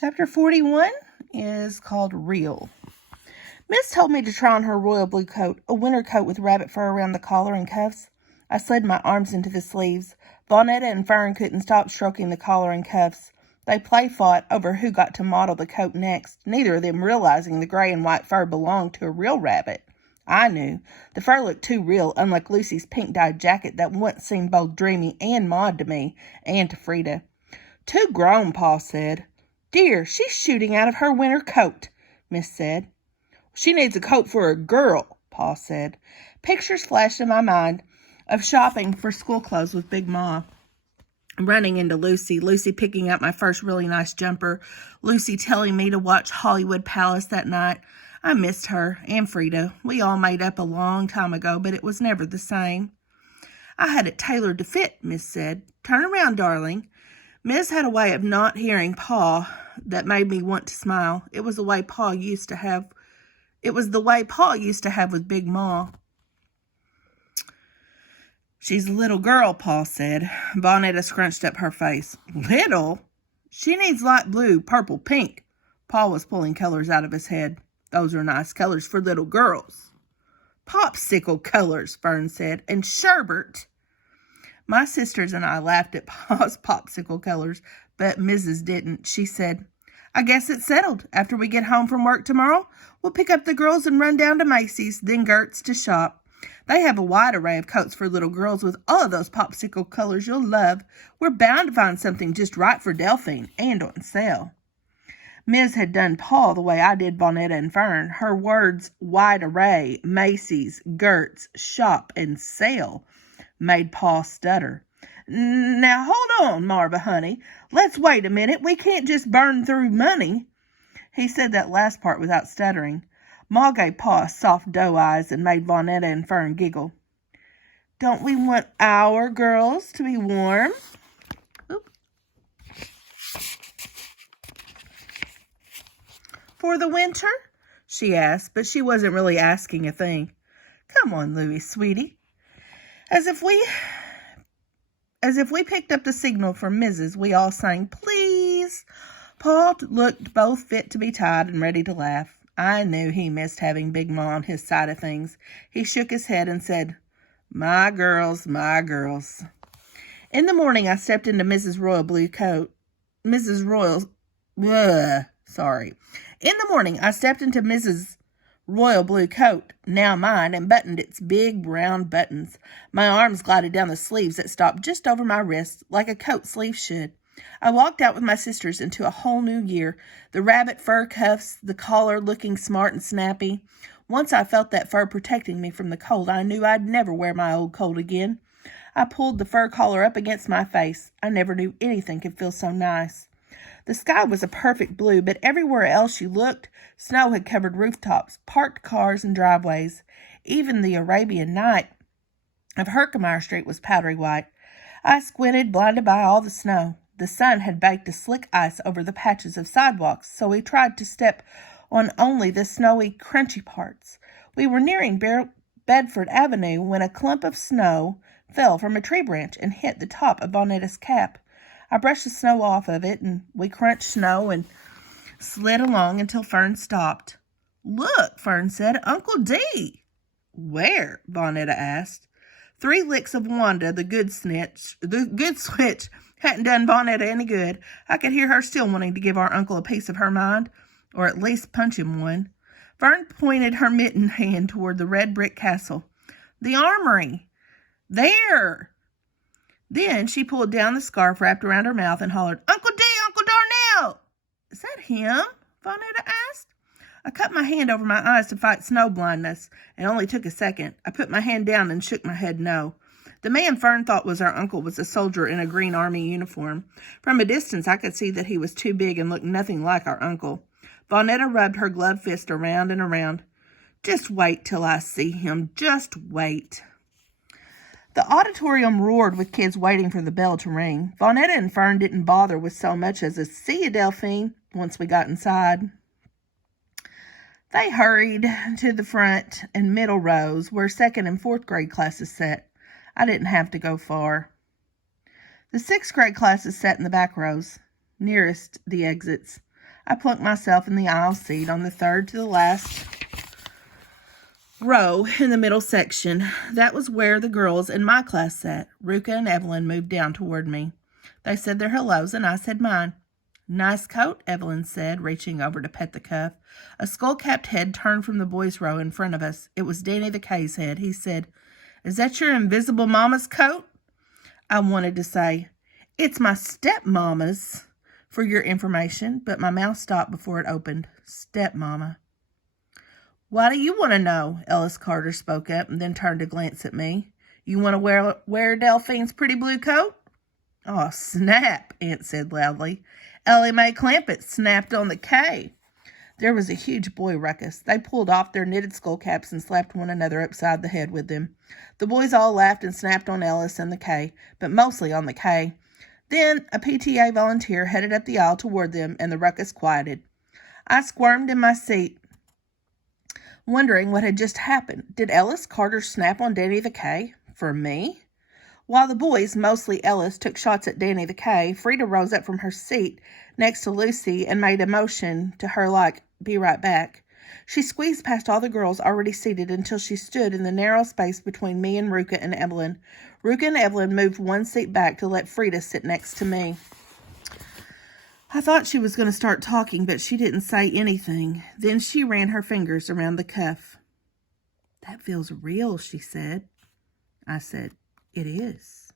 Chapter 41 is called Real. Miss told me to try on her royal blue coat, a winter coat with rabbit fur around the collar and cuffs. I slid my arms into the sleeves. Vonetta and Fern couldn't stop stroking the collar and cuffs. They play-fought over who got to model the coat next, neither of them realizing the gray and white fur belonged to a real rabbit. I knew. The fur looked too real, unlike Lucy's pink-dyed jacket that once seemed both dreamy and Maud to me, and to Frida. Too grown, Pa said. Dear, she's shooting out of her winter coat, Miss said. She needs a coat for a girl, Pa said. Pictures flashed in my mind of shopping for school clothes with Big Ma. Running into Lucy picking up my first really nice jumper, Lucy telling me to watch Hollywood Palace that night. I missed her, and Frida. We all made up a long time ago, but it was never the same. I had it tailored to fit, Miss said. Turn around, darling. Miss had a way of not hearing Pa that made me want to smile. It was the way Pa used to have with Big Ma. She's a little girl, Pa said. Vonetta scrunched up her face. Little? She needs light blue, purple, pink. Pa was pulling colors out of his head. Those are nice colors for little girls. Popsicle colors, Fern said, and sherbet. My sisters and I laughed at Pa's popsicle colors, but Mrs. didn't. She said, I guess it's settled. After we get home from work tomorrow, we'll pick up the girls and run down to Macy's, then Gert's to shop. They have a wide array of coats for little girls with all of those popsicle colors you'll love. We're bound to find something just right for Delphine and on sale. Miss had done Pa the way I did Vonetta and Fern. Her words, wide array, Macy's, Gert's, shop, and sale, made Pa stutter. Now, hold on, Marva, honey. Let's wait a minute. We can't just burn through money. He said that last part without stuttering. Ma gave Pa soft doe eyes and made Vonetta and Fern giggle. Don't we want our girls to be warm? Oop. For the winter? She asked, but she wasn't really asking a thing. Come on, Louie, sweetie. As if we picked up the signal from Mrs., we all sang, please. Pa looked both fit to be tied and ready to laugh. I knew he missed having Big Ma on his side of things. He shook his head and said, my girls, my girls. In the morning, I stepped into Mrs. Royal Blue Coat. In the morning, I stepped into Mrs. Royal Blue Coat, now mine, and buttoned its big brown buttons. My arms glided down the sleeves that stopped just over my wrists, like a coat sleeve should. I walked out with my sisters into a whole new year, the rabbit fur cuffs, the collar looking smart and snappy. Once I felt that fur protecting me from the cold, I knew I'd never wear my old coat again. I pulled the fur collar up against my face. I never knew anything could feel so nice. The sky was a perfect blue, but everywhere else you looked, snow had covered rooftops, parked cars, and driveways. Even the Arabian night of Herkimer Street was powdery white. I squinted, blinded by all the snow. The sun had baked a slick ice over the patches of sidewalks, so we tried to step on only the snowy, crunchy parts. We were nearing Bedford Avenue when a clump of snow fell from a tree branch and hit the top of Vonetta's cap. I brushed the snow off of it, and we crunched snow and slid along until Fern stopped. Look, Fern said, Uncle D. Where? Vonetta asked. 3 licks of Wanda, the good switch, hadn't done Vonetta any good. I could hear her still wanting to give our uncle a piece of her mind, or at least punch him one. Fern pointed her mittened hand toward the red brick castle. The armory. There! Then she pulled down the scarf wrapped around her mouth and hollered, Uncle D, Uncle Darnell! Is that him? Vonetta asked. I cut my hand over my eyes to fight snow blindness. It only took a second. I put my hand down and shook my head no. The man Fern thought was our uncle was a soldier in a green army uniform. From a distance, I could see that he was too big and looked nothing like our uncle. Vonetta rubbed her gloved fist around and around. Just wait till I see him. Just wait. The auditorium roared with kids waiting for the bell to ring. Vonetta and Fern didn't bother with so much as a see you, Delphine, once we got inside. They hurried to the front and middle rows where 2nd and 4th grade classes sat. I didn't have to go far. The 6th grade classes sat in the back rows, nearest the exits. I plunked myself in the aisle seat on the third to the last row in the middle section. That was where the girls in my class sat. Ruka and Evelyn moved down toward me. They said their hellos, and I said mine. Nice coat, Evelyn said, reaching over to pet the cuff. A skull-capped head turned from the boys' row in front of us. It was Danny the K's head. He said, "Is that your invisible mama's coat?" I wanted to say, "It's my stepmama's, for your information," but my mouth stopped before it opened. Stepmama. "Why do you want to know?" Ellis Carter spoke up and then turned to glance at me. "You want to wear Delphine's pretty blue coat?" "Oh, snap," Aunt said loudly. "Ellie Mae Clampett snapped on the K." There was a huge boy ruckus. They pulled off their knitted skull caps and slapped one another upside the head with them. The boys all laughed and snapped on Ellis and the K, but mostly on the K. Then a PTA volunteer headed up the aisle toward them, and the ruckus quieted. I squirmed in my seat, wondering what had just happened. Did Ellis Carter snap on Danny the K? For me? While the boys, mostly Ellis, took shots at Danny the K, Frida rose up from her seat next to Lucy and made a motion to her like, "Be right back." She squeezed past all the girls already seated until she stood in the narrow space between me and Ruka and Evelyn. Ruka and Evelyn moved one seat back to let Frida sit next to me. I thought she was going to start talking, but she didn't say anything. Then she ran her fingers around the cuff. "That feels real," she said. I said, "It is."